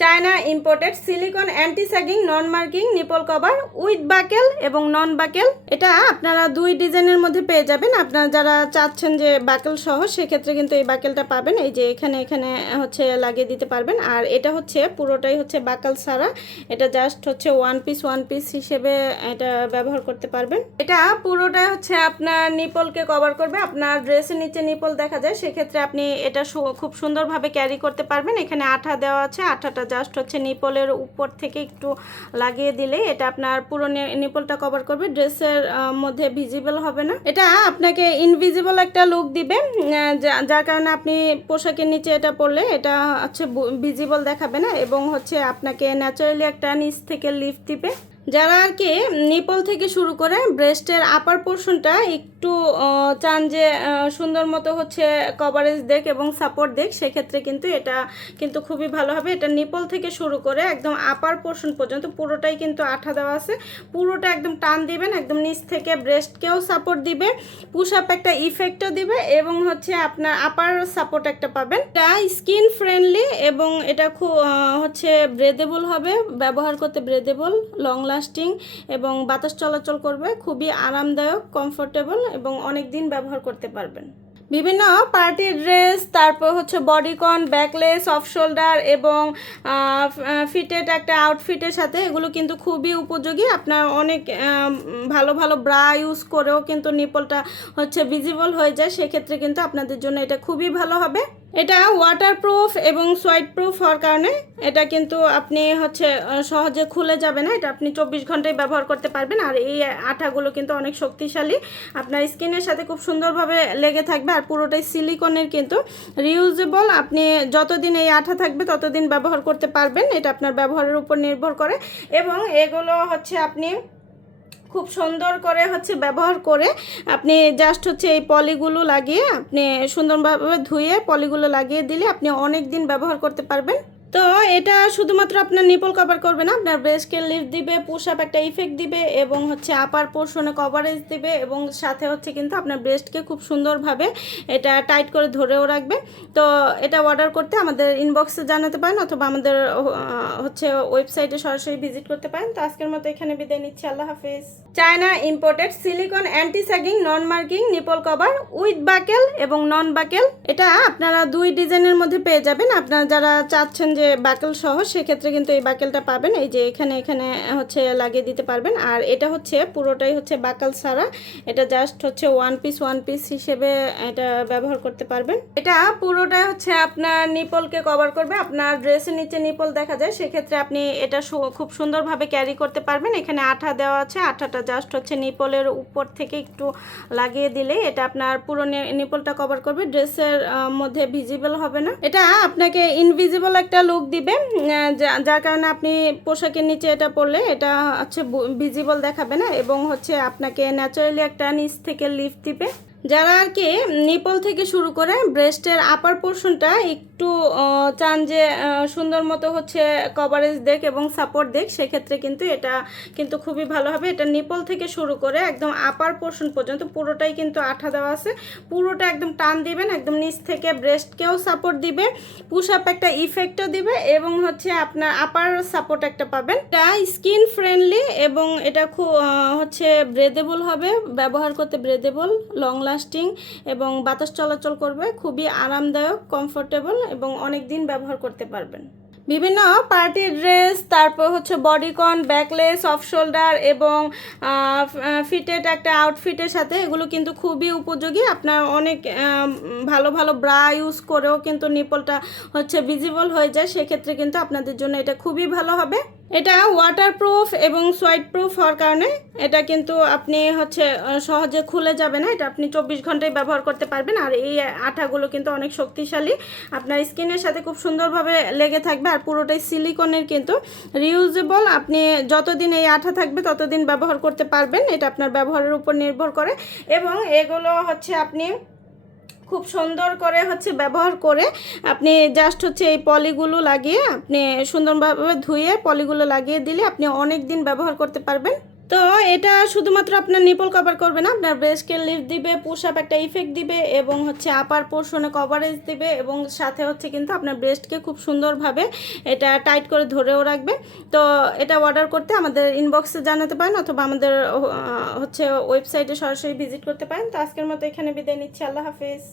China imported silicone anti sagging non marking nipple cover with buckle এবং non buckle. এটা আপনারা দুই ডিজাইনের মধ্যে পেয়ে যাবেন। আপনারা যারা চাচ্ছেন যে বাকেল সহ, সেক্ষেত্রে কিন্তু এই বাকেলটা পাবেন। এই যে এখানে হচ্ছে লাগিয়ে দিতে পারবেন। আর এটা হচ্ছে পুরোটাই হচ্ছে বাকেল ছাড়া, এটা জাস্ট হচ্ছে ওয়ান পিস হিসেবে এটা ব্যবহার করতে পারবেন। এটা পুরোটাই হচ্ছে আপনার নিপলকে কভার করবে। আপনার ড্রেসের নিচে নিপল দেখা যায়, সেক্ষেত্রে আপনি এটা খুব সুন্দরভাবে ক্যারি করতে পারবেন। এখানে আঠা দেওয়া আছে, আঠাটা জাস্ট হচ্ছে নিপলের উপর থেকে একটু লাগিয়ে দিলে এটা আপনার পুরো নিপলটা কভার করবে, ড্রেসের মধ্যে ভিজিবল হবে না। এটা আপনাকে ইনভিজিবল একটা লুক দিবে, যার কারণে আপনি পোশাকের নিচে এটা পরলে এটা হচ্ছে ভিজিবল দেখাবে না, এবং হচ্ছে আপনাকে ন্যাচারালি একটা নিচ থেকে লিফট দিবে। যারা আর কি নিপল থেকে শুরু করে ব্রেস্টের আপার পোর্শনটা একটু চান যে সুন্দর মতো হচ্ছে কভারেজ দেখ এবং সাপোর্ট দেখ, সেক্ষেত্রে কিন্তু এটা কিন্তু খুবই ভালো হবে। এটা নিপল থেকে শুরু করে একদম আপার পোর্শন পর্যন্ত পুরোটাই কিন্তু আঠা দেওয়া আছে, পুরোটা একদম টান দিবেন, একদম নিচ থেকে ব্রেস্টকেও সাপোর্ট দিবে, পুশ আপ একটা ইফেক্টও দিবে, এবং হচ্ছে আপনার আপার সাপোর্ট একটা পাবেন। এটা স্কিন ফ্রেন্ডলি এবং এটা খুব হচ্ছে ব্রেদেবল হবে, ব্যবহার করতে ব্রেদেবল, লং লাস্টিং এবং বাতাস চলাচল করবে, খুবই আরামদায়ক, কমফোর্টেবল এবং অনেক দিন ব্যবহার করতে পারবেন। বিভিন্ন পার্টি ড্রেস, তারপর হচ্ছে বডিকন, ব্যাকলেস, অফ শোল্ডার এবং ফিটেড একটা আউটফিটের সাথে এগুলো কিন্তু খুবই উপযোগী। আপনার অনেক ভালো ভালো ব্রা ইউজ করেও কিন্তু নিপলটা হচ্ছে ভিজিবল হয়ে যায়, সেক্ষেত্রে কিন্তু আপনাদের জন্য এটা খুবই ভালো হবে। এটা ওয়াটারপ্রুফ এবং সোয়েট প্রুফ হওয়ার কারণে এটা কিন্তু আপনি হচ্ছে সহজে খুলে যাবে না, এটা আপনি 24 ঘন্টায় ব্যবহার করতে পারবেন। আর এই আঠাগুলো কিন্তু অনেক শক্তিশালী, আপনার স্কিনের সাথে খুব সুন্দরভাবে লেগে থাকবে। আর পুরোটাই সিলিকনের, কিন্তু রিউজেবল, আপনি যতদিন এই আঠা থাকবে ততদিন ব্যবহার করতে পারবেন, এটা আপনার ব্যবহারের উপর নির্ভর করে। এবং এগুলো হচ্ছে আপনি খুব সুন্দর করে হচ্ছে ব্যবহার করে আপনি জাস্ট হচ্ছে এই পলিগুলো লাগিয়ে আপনি সুন্দরভাবে ধুয়ে পলিগুলো লাগিয়ে দিলে আপনি অনেক দিন ব্যবহার করতে পারবেন। তো এটা শুধুমাত্র আপনার নিপল কভার করবে না, আপনার ব্রেস্টকে লিফট দিবে, পুশ আপ একটা ইফেক্ট দিবে, এবং হচ্ছে আপার পোর্শনে কভারেজ দিবে, এবং সাথে হচ্ছে কিন্তু আপনার ব্রেস্টকে খুব সুন্দরভাবে এটা টাইট করে ধরেও রাখবে। তো এটা অর্ডার করতে আমাদের ইনবক্সে জানাতে পারেন, অথবা আমাদের হচ্ছে ওয়েবসাইটে সরাসরি ভিজিট করতে পারেন। তো আজকের মতো এখানে বিদায় নিচ্ছি, আল্লাহ হাফিজ। China imported silicone anti sagging non marking nipple cover with buckle এবং নন বাকেল। এটা আপনারা দুই ডিজাইনের মধ্যে পেয়ে যাবেন। আপনারা যারা চাচ্ছেন যে বাকেল সহ, সেক্ষেত্রে কিন্তু এই বাকেলটা পাবেন। এই যে এখানে হচ্ছে লাগিয়ে দিতে পারবেন। আর এটা হচ্ছে পুরোটাই হচ্ছে বাকেল ছাড়া, এটা জাস্ট হচ্ছে ওয়ান পিস হিসেবে এটা ব্যবহার করতে পারবেন। এটা পুরোটাই হচ্ছে আপনার নিপলকে কভার করবে। আপনার ড্রেসের নিচে নিপল দেখা যায়, সেক্ষেত্রে আপনি এটা খুব সুন্দরভাবে ক্যারি করতে পারবেন। এখানে আঠা দেওয়া আছে, আঠাটা জাস্ট হচ্ছে নিপলের উপর থেকে একটু লাগিয়ে দিলে এটা আপনার পুরো নিপলটা কভার করবে, ড্রেসের মধ্যে ভিজিবল হবে না। এটা আপনাকে ইনভিজিবল একটা লুক দিবে, যার কারণে আপনি পোশাকের নিচে এটা পরলে এটা হচ্ছে ভিজিবল দেখাবে না, এবং হচ্ছে আপনাকে ন্যাচারালি একটা নিচ থেকে লিফট দিবে। যারা আর কি নিপল থেকে শুরু করে ব্রেস্টের আপার পোর্শনটা একটু চান যে সুন্দর মতো হচ্ছে কভারেজ দেখ এবং সাপোর্ট দেখ, সেক্ষেত্রে কিন্তু এটা কিন্তু খুবই ভালো হবে। এটা নিপল থেকে শুরু করে একদম আপার পোর্শন পর্যন্ত পুরোটাই কিন্তু আঠা দেওয়া আছে, পুরোটা একদম টান দিবেন, একদম নিচ থেকে ব্রেস্টকেও সাপোর্ট দিবে, পুশ আপ একটা ইফেক্টও দিবে, এবং হচ্ছে আপনার আপার সাপোর্ট একটা পাবেন। এটা স্কিন ফ্রেন্ডলি এবং এটা খুব হচ্ছে ব্রেদেবল হবে, ব্যবহার করতে ব্রেদেবল, লং লাস্টিং এবং বাতাস চলাচল করবে, খুবই আরামদায়ক, কমফোর্টেবল এবং অনেক দিন ব্যবহার করতে পারবেন। বিভিন্ন পার্টি ড্রেস, তারপর হচ্ছে বডিকন, ব্যাকলেস, অফ শোল্ডার এবং ফিটেড একটা আউটফিটের সাথে এগুলো কিন্তু খুবই উপযোগী। আপনার অনেক ভালো ভালো ব্রা ইউজ করেও কিন্তু নিপলটা হচ্ছে ভিজিবল হয়ে যায়, সেক্ষেত্রে কিন্তু আপনাদের জন্য এটা খুবই ভালো হবে। এটা ওয়াটারপ্রুফ এবং সোয়েট প্রুফ হওয়ার কারণে এটা কিন্তু আপনি হচ্ছে সহজে খুলে যাবে না, এটা আপনি 24 ঘন্টায় ব্যবহার করতে পারবেন। আর এই আঠাগুলো কিন্তু অনেক শক্তিশালী, আপনার স্কিনের সাথে খুব সুন্দরভাবে লেগে থাকবে। আর পুরোটাই সিলিকনের, কিন্তু রিউজেবল, আপনি যতদিন এই আঠা থাকবে ততদিন ব্যবহার করতে পারবেন, এটা আপনার ব্যবহারের উপর নির্ভর করে। এবং এগুলো হচ্ছে আপনি খুব সুন্দর করে হচ্ছে ব্যবহার করে আপনি জাস্ট হচ্ছে এই পলিগুলো লাগিয়ে আপনি সুন্দরভাবে ধুয়ে পলিগুলো লাগিয়ে দিলে আপনি অনেক দিন ব্যবহার করতে পারবেন। তো এটা শুধুমাত্র আপনার নিপল কভার করবে না, আপনার ব্রেস্টকে লিফট দিবে, পুশ আপ একটা ইফেক্ট দিবে এবং হচ্ছে আপার পোর্শনে কভারেজ দিবে এবং সাথে হচ্ছে কিন্তু আপনার ব্রেস্টকে খুব সুন্দরভাবে এটা টাইট করে ধরেও রাখবে। তো এটা অর্ডার করতে আমাদের ইনবক্সে জানাতে পারেন অথবা আমাদের হচ্ছে ওয়েবসাইটে সরাসরি ভিজিট করতে পারেন। তো আজকের মতো এখানে বিদায় নিচ্ছি, আল্লাহ হাফিজ।